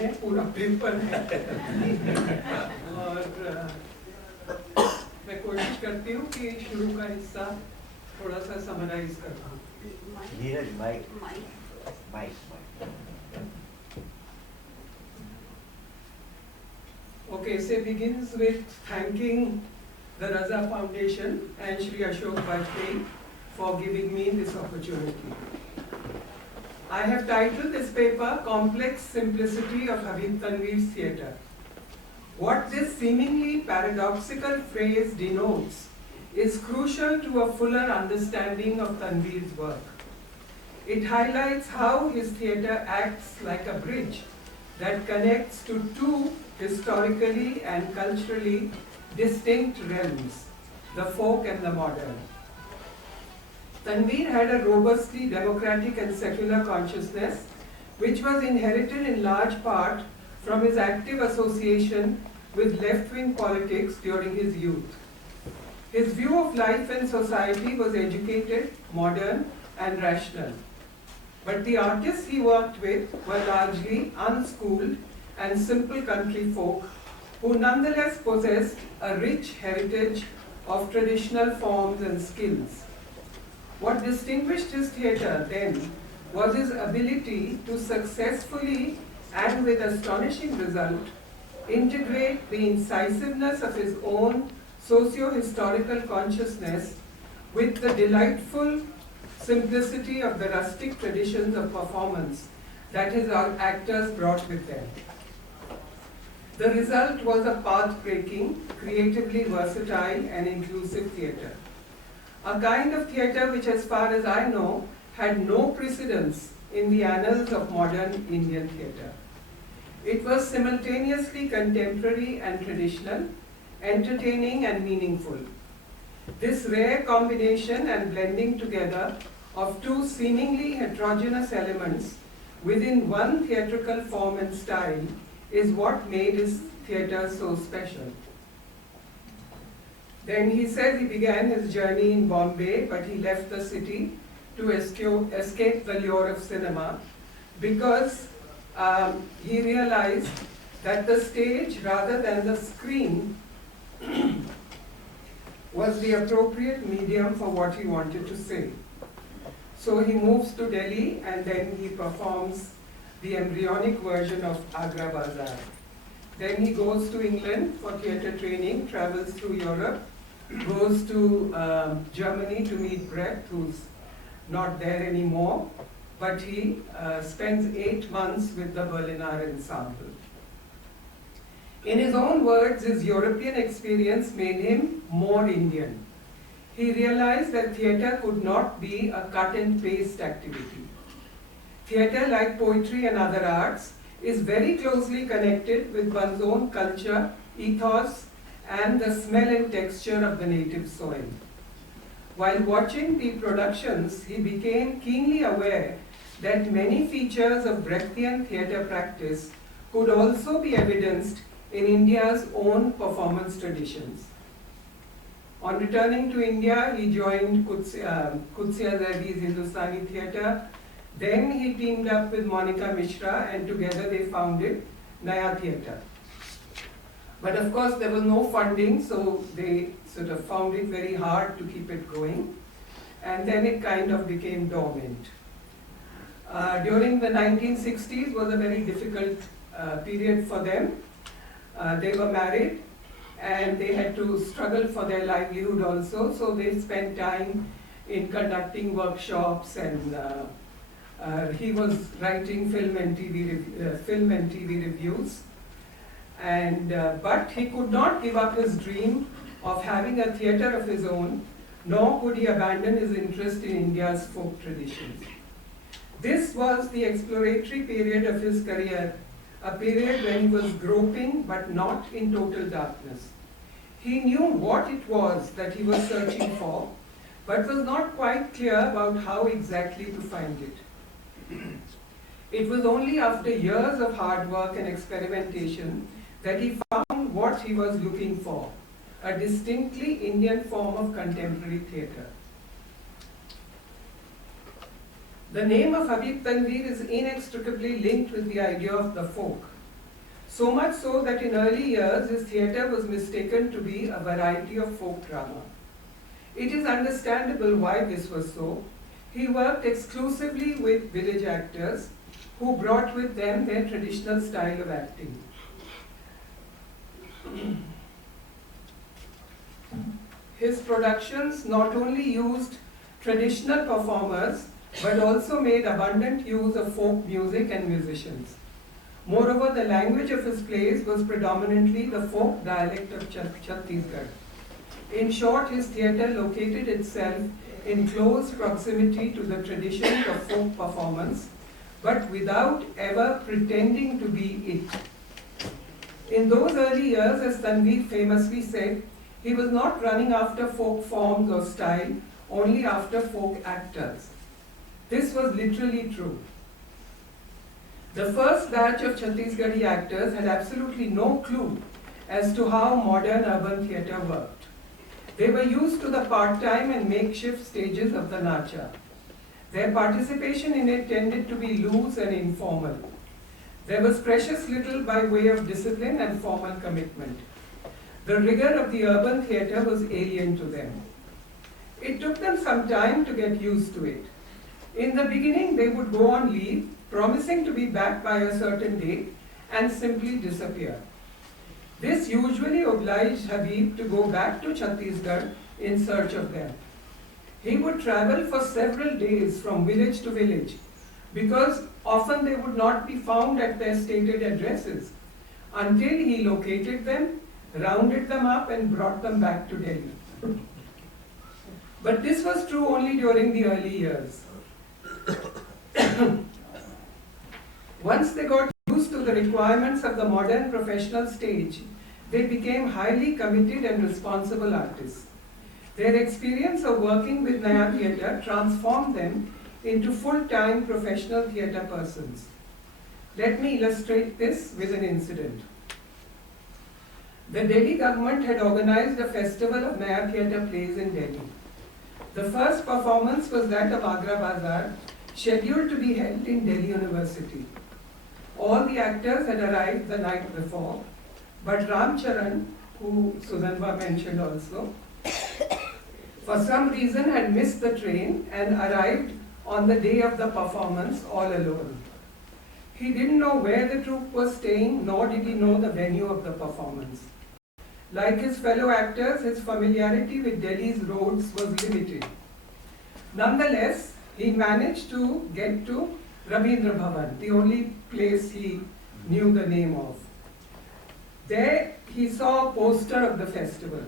है, पूरा पेपर है और मैं कोशिश करती हूँ कि शुरू का हिस्सा थोड़ा सा समराइज कर पाऊँ. Okay, so it begins with thanking the Raza Foundation and Shri Ashok Bajpai for giving me this opportunity. I have titled this paper, Complex Simplicity of Habib Tanveer's Theatre. What this seemingly paradoxical phrase denotes is crucial to a fuller understanding of Tanveer's work. It highlights how his theatre acts like a bridge that connects to two historically and culturally distinct realms, the folk and the modern. Tanveer had a robustly democratic and secular consciousness, which was inherited in large part from his active association with left-wing politics during his youth. His view of life and society was educated, modern, and rational. But the artists he worked with were largely unschooled and simple country folk who nonetheless possessed a rich heritage of traditional forms and skills. What distinguished his theatre then was his ability to successfully and with astonishing result integrate the incisiveness of his own socio-historical consciousness with the delightful simplicity of the rustic traditions of performance that his actors brought with them. The result was a path-breaking, creatively versatile and inclusive theatre. A kind of theatre which, as far as I know, had no precedence in the annals of modern Indian theatre. It was simultaneously contemporary and traditional, entertaining and meaningful. This rare combination and blending together of two seemingly heterogeneous elements within one theatrical form and style is what made his theatre so special. Then he said he began his journey in Bombay, but he left the city to escape the lure of cinema because he realized that the stage rather than the screen was the appropriate medium for what he wanted to say. So he moves to Delhi and then he performs the embryonic version of Agra Bazaar. Then he goes to England for theatre training, travels through Europe, goes to Germany to meet Brecht, who's not there anymore, but he spends 8 months with the Berliner Ensemble. In his own words, his European experience made him more Indian. He realized that theatre could not be a cut and paste activity. Theatre, like poetry and other arts, is very closely connected with one's own culture, ethos, and the smell and texture of the native soil. While watching the productions, he became keenly aware that many features of Brechtian theatre practice could also be evidenced in India's own performance traditions. On returning to India, he joined Qudsiya Zaidi's Hindustani Theatre. Then he teamed up with Monica Mishra and together they founded Naya Theatre. But of course there was no funding, so they sort of found it very hard to keep it going. And then it kind of became dormant. During the 1960s was a very difficult period for them. They were married and they had to struggle for their livelihood also, so they spent time in conducting workshops and he was writing film and TV reviews. But he could not give up his dream of having a theatre of his own, nor could he abandon his interest in India's folk traditions. This was the exploratory period of his career, a period when he was groping but not in total darkness. He knew what it was that he was searching for, but was not quite clear about how exactly to find it. It was only after years of hard work and experimentation that he found what he was looking for, a distinctly Indian form of contemporary theatre. The name of Habib Tanveer is inextricably linked with the idea of the folk. So much so that in early years his theatre was mistaken to be a variety of folk drama. It is understandable why this was so. He worked exclusively with village actors who brought with them their traditional style of acting. His productions not only used traditional performers but also made abundant use of folk music and musicians. Moreover, the language of his plays was predominantly the folk dialect of Chhattisgarh. In short, his theatre located itself in close proximity to the traditions of folk performance, but without ever pretending to be it. In those early years, as Tanveer famously said, he was not running after folk forms or style, only after folk actors. This was literally true. The first batch of Chhattisgarhi actors had absolutely no clue as to how modern urban theatre worked. They were used to the part-time and makeshift stages of the nacha. Their participation in it tended to be loose and informal. There was precious little by way of discipline and formal commitment. The rigor of the urban theatre was alien to them. It took them some time to get used to it. In the beginning, they would go on leave, promising to be back by a certain date, and simply disappear. This usually obliged Habib to go back to Chhattisgarh in search of them. He would travel for several days from village to village, because often they would not be found at their stated addresses, until he located them, rounded them up, and brought them back to Delhi. But this was true only during the early years. Once they got used to the requirements of the modern professional stage, they became highly committed and responsible artists. Their experience of working with Naya Theatre transformed them into full-time professional theatre persons. Let me illustrate this with an incident. The Delhi government had organized a festival of Naya Theatre plays in Delhi. The first performance was that of Agra Bazaar, scheduled to be held in Delhi University. All the actors had arrived the night before, but Ram Charan, who Sudhanva mentioned also, for some reason had missed the train and arrived on the day of the performance all alone. He didn't know where the troupe was staying, nor did he know the venue of the performance. Like his fellow actors, his familiarity with Delhi's roads was limited. Nonetheless, he managed to get to Rabindra Bhavan, the only place he knew the name of. There he saw a poster of the festival.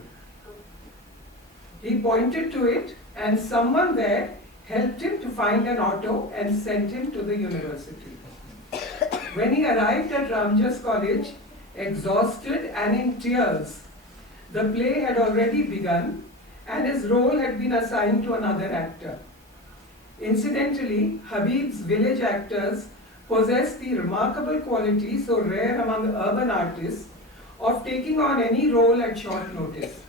He pointed to it, and someone there helped him to find an auto and sent him to the university. When he arrived at Ramjas College, exhausted and in tears, the play had already begun and his role had been assigned to another actor. Incidentally, Habib's village actors possessed the remarkable quality so rare among urban artists of taking on any role at short notice.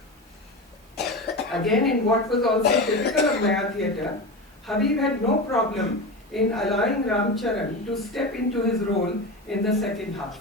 Again, in what was also typical of Naya Theatre, Habib had no problem in allowing Ram Charan to step into his role in the second half.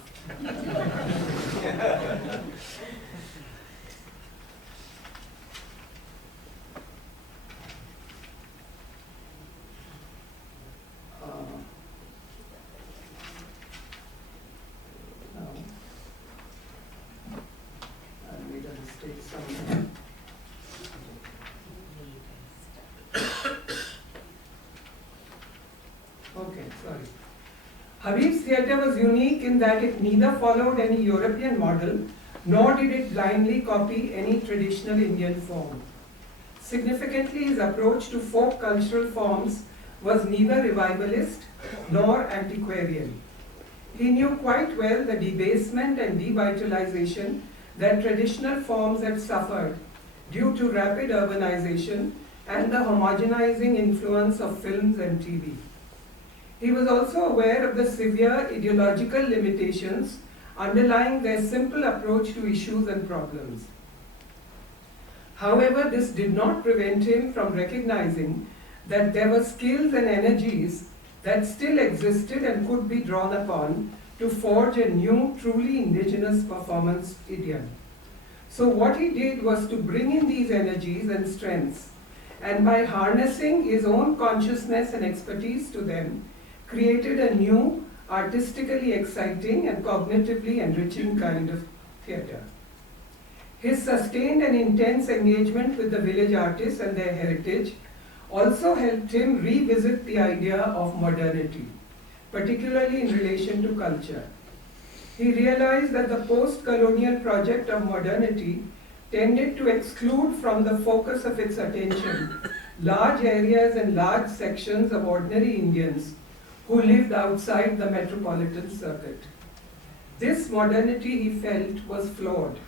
Habib's theatre was unique in that it neither followed any European model, nor did it blindly copy any traditional Indian form. Significantly, his approach to folk cultural forms was neither revivalist nor antiquarian. He knew quite well the debasement and devitalization that traditional forms had suffered due to rapid urbanization and the homogenizing influence of films and TV. He was also aware of the severe ideological limitations underlying their simple approach to issues and problems. However, this did not prevent him from recognizing that there were skills and energies that still existed and could be drawn upon to forge a new, truly indigenous performance idiom. So what he did was to bring in these energies and strengths, and by harnessing his own consciousness and expertise to them, created a new, artistically exciting and cognitively enriching kind of theatre. His sustained and intense engagement with the village artists and their heritage also helped him revisit the idea of modernity, particularly in relation to culture. He realized that the post-colonial project of modernity tended to exclude from the focus of its attention large areas and large sections of ordinary Indians who lived outside the metropolitan circuit. This modernity, he felt, was flawed.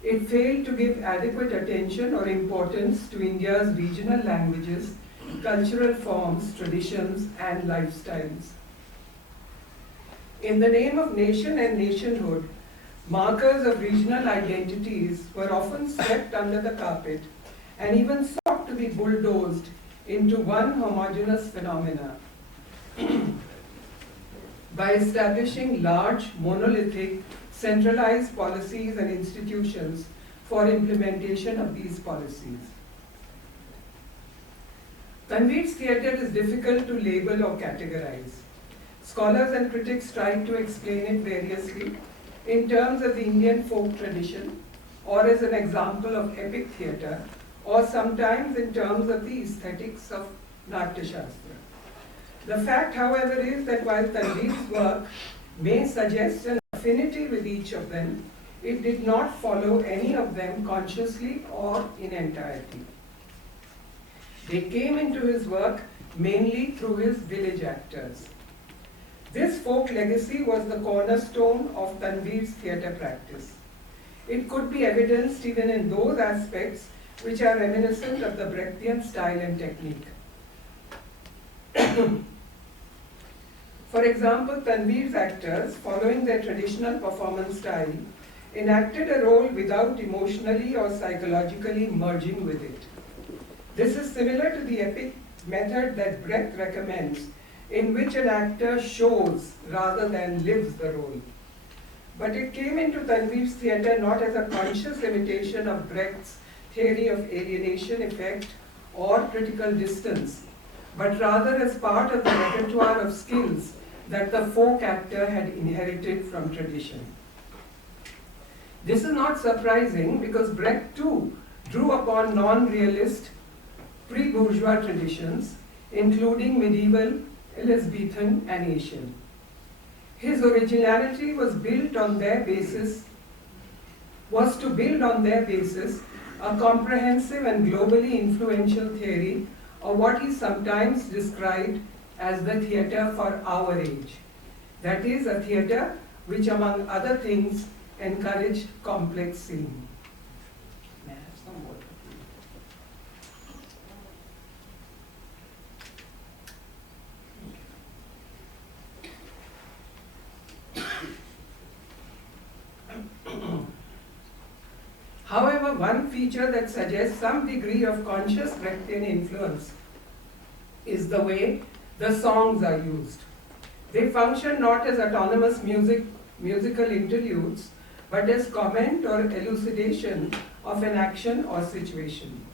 It failed to give adequate attention or importance to India's regional languages, cultural forms, traditions, and lifestyles. In the name of nation and nationhood, markers of regional identities were often swept under the carpet and even sought to be bulldozed into one homogeneous phenomena by establishing large, monolithic, centralized policies and institutions for implementation of these policies. Tanveer's theatre is difficult to label or categorize. Scholars and critics tried to explain it variously in terms of the Indian folk tradition, or as an example of epic theatre, or sometimes in terms of the aesthetics of Natya Shastra. The fact, however, is that while Tanveer's work may suggest an affinity with each of them, it did not follow any of them consciously or in entirety. They came into his work mainly through his village actors. This folk legacy was the cornerstone of Tanveer's theatre practice. It could be evidenced even in those aspects which are reminiscent of the Brechtian style and technique. For example, Tanveer's actors, following their traditional performance style, enacted a role without emotionally or psychologically merging with it. This is similar to the epic method that Brecht recommends, in which an actor shows rather than lives the role. But it came into Tanveer's theatre not as a conscious imitation of Brecht's theory of alienation effect or critical distance, but rather as part of the repertoire of skills that the folk actor had inherited from tradition. This is not surprising because Brecht too drew upon non-realist pre-bourgeois traditions, including medieval, Elizabethan, and Asian. His originality was to build on their basis a comprehensive and globally influential theory of what he sometimes described as the theatre for our age. That is, a theatre which, among other things, encouraged complex singing. May I have some water, please? However, one feature that suggests some degree of conscious Brechtian influence is the way the songs are used. They function not as autonomous musical interludes, but as comment or elucidation of an action or situation.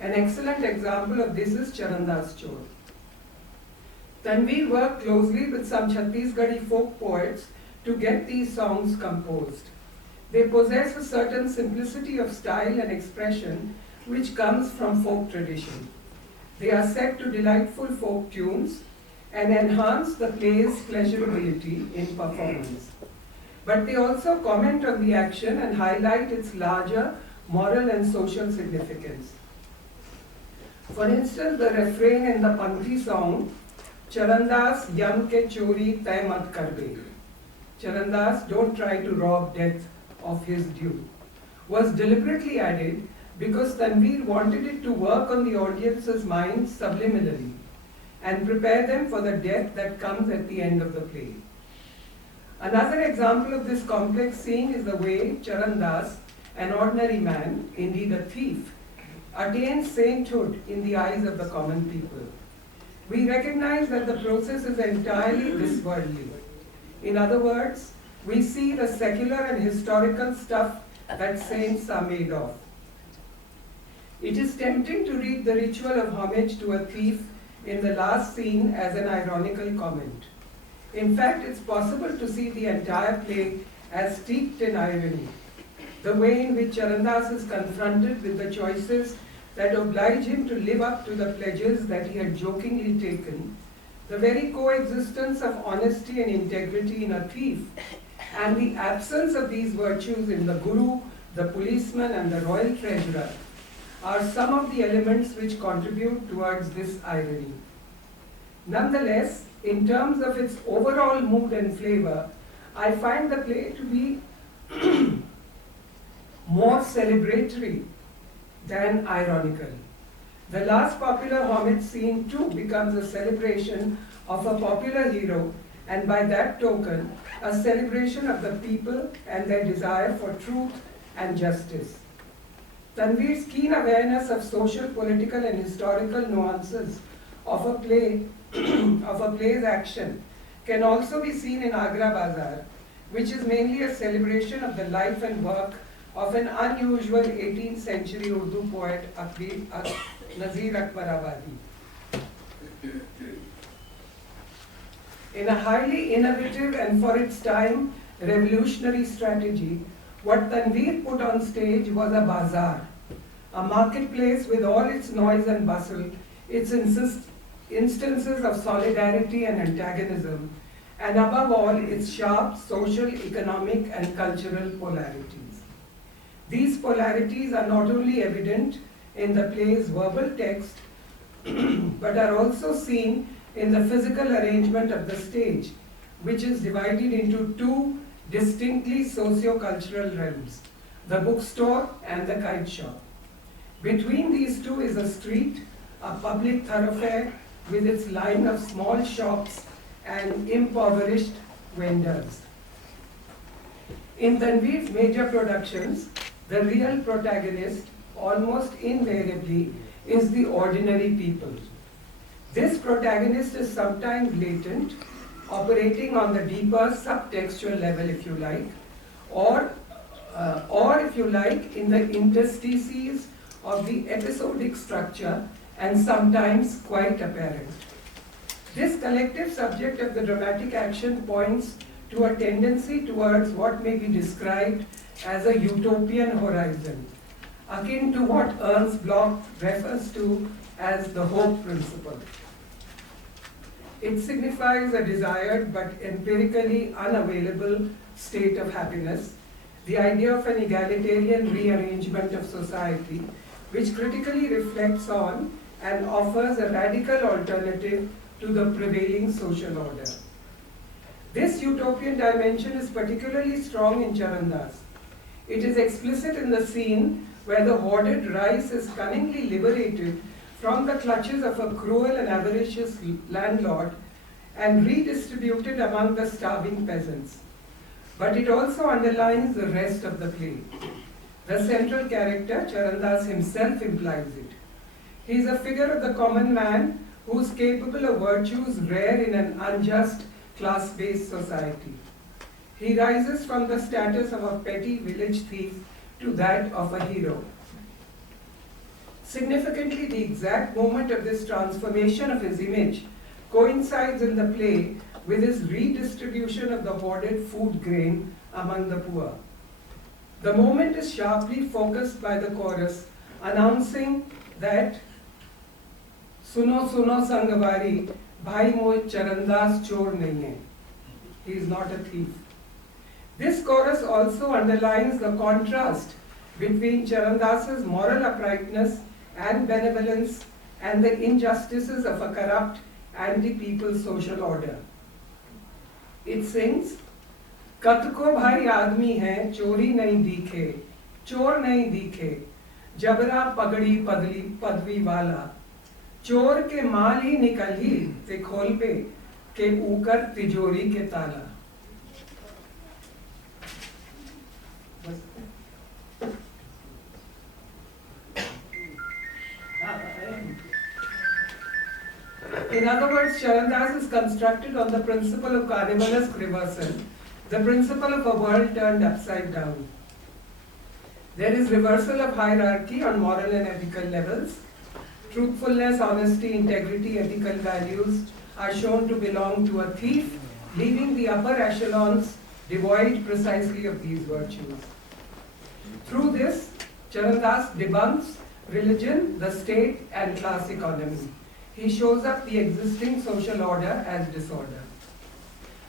An excellent example of this is Charandas Chor. Tanveer worked closely with some Chhattisgarhi folk poets to get these songs composed. They possess a certain simplicity of style and expression which comes from folk tradition. They are set to delightful folk tunes and enhance the play's pleasurability in performance. But they also comment on the action and highlight its larger moral and social significance. For instance, the refrain in the Panthi song, Charandas yam ke chori tay mat karbe. Charandas, don't try to rob death of his due, was deliberately added because Tanveer wanted it to work on the audience's minds subliminally and prepare them for the death that comes at the end of the play. Another example of this complex scene is the way Charandas, an ordinary man, indeed a thief, attains sainthood in the eyes of the common people. We recognize that the process is entirely this worldly. In other words, we see the secular and historical stuff that saints are made of. It is tempting to read the ritual of homage to a thief in the last scene as an ironical comment. In fact, it's possible to see the entire play as steeped in irony. The way in which Charandas is confronted with the choices that oblige him to live up to the pledges that he had jokingly taken, the very coexistence of honesty and integrity in a thief, and the absence of these virtues in the guru, the policeman, and the royal treasurer, are some of the elements which contribute towards this irony. Nonetheless, in terms of its overall mood and flavor, I find the play to be more celebratory than ironical. The last popular homage scene too becomes a celebration of a popular hero, and by that token, a celebration of the people and their desire for truth and justice. Tanveer's keen awareness of social, political, and historical nuances of a play's action can also be seen in Agra Bazaar, which is mainly a celebration of the life and work of an unusual 18th century Urdu poet, Nazir Akbarabadi. In a highly innovative and for its time revolutionary strategy, what Tanveer put on stage was a bazaar, a marketplace with all its noise and bustle, its instances of solidarity and antagonism, and above all, its sharp social, economic, and cultural polarities. These polarities are not only evident in the play's verbal text, but are also seen in the physical arrangement of the stage, which is divided into two distinctly socio-cultural realms, the bookstore and the kite shop. Between these two is a street, a public thoroughfare with its line of small shops and impoverished vendors. In Tanveer's major productions, the real protagonist, almost invariably, is the ordinary people. This protagonist is sometimes latent, operating on the deeper subtextual level, if you like, or if you like, in the interstices of the episodic structure, and sometimes quite apparent. This collective subject of the dramatic action points to a tendency towards what may be described as a utopian horizon, akin to what Ernst Bloch refers to as the hope principle. It signifies a desired but empirically unavailable state of happiness, the idea of an egalitarian rearrangement of society, which critically reflects on and offers a radical alternative to the prevailing social order. This utopian dimension is particularly strong in Charandas. It is explicit in the scene where the hoarded rice is cunningly liberated from the clutches of a cruel and avaricious landlord and redistributed among the starving peasants. But it also underlines the rest of the play. The central character, Charandas himself, implies it. He is a figure of the common man who is capable of virtues rare in an unjust, class-based society. He rises from the status of a petty village thief to that of a hero. Significantly, the exact moment of this transformation of his image coincides in the play with his redistribution of the hoarded food grain among the poor. The moment is sharply focused by the chorus, announcing that Suno Suno Sangavari, Bhai Moh Charandas Chor nahi hai. He is not a thief. This chorus also underlines the contrast between Charandas's moral uprightness and benevolence and the injustices of a corrupt anti-people social order. It sings, Katko bhai aadmi hai, chori nahi dikhe, chor nahi dikhe, jabra pagadi padvi wala, चोर के माल ही निकल ही ते खोल पे के ऊकर तिजोरी के ताला. In other words, Charandas is constructed on the principle of carnivalesque reversal, the principle of a world turned upside down. There is reversal of hierarchy on moral and ethical levels. Truthfulness, honesty, integrity, ethical values are shown to belong to a thief, leaving the upper echelons devoid precisely of these virtues. Through this, Charandas debunks religion, the state, and class economy. He shows up the existing social order as disorder.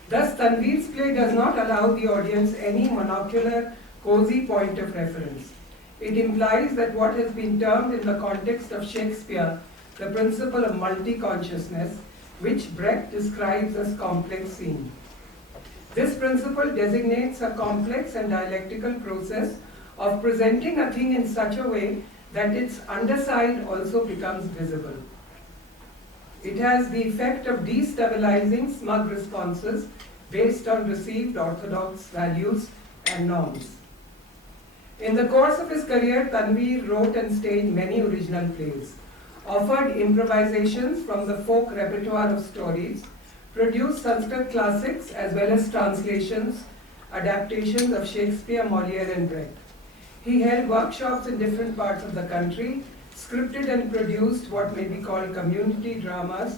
Thus, Tanveer's play does not allow the audience any monocular, cozy point of reference. It implies that what has been termed in the context of Shakespeare the principle of multi-consciousness, which Brecht describes as complex scene. This principle designates a complex and dialectical process of presenting a thing in such a way that its underside also becomes visible. It has the effect of destabilizing smug responses based on received orthodox values and norms. In the course of his career, Tanveer wrote and staged many original plays, offered improvisations from the folk repertoire of stories, produced Sanskrit classics as well as translations, adaptations of Shakespeare, Molière, and Brecht. He held workshops in different parts of the country, scripted and produced what may be called community dramas.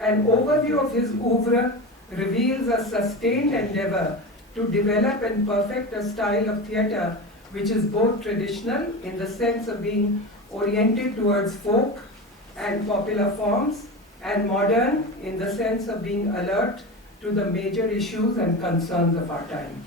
An overview of his oeuvre reveals a sustained endeavor to develop and perfect a style of theatre which is both traditional in the sense of being oriented towards folk and popular forms, and modern in the sense of being alert to the major issues and concerns of our time.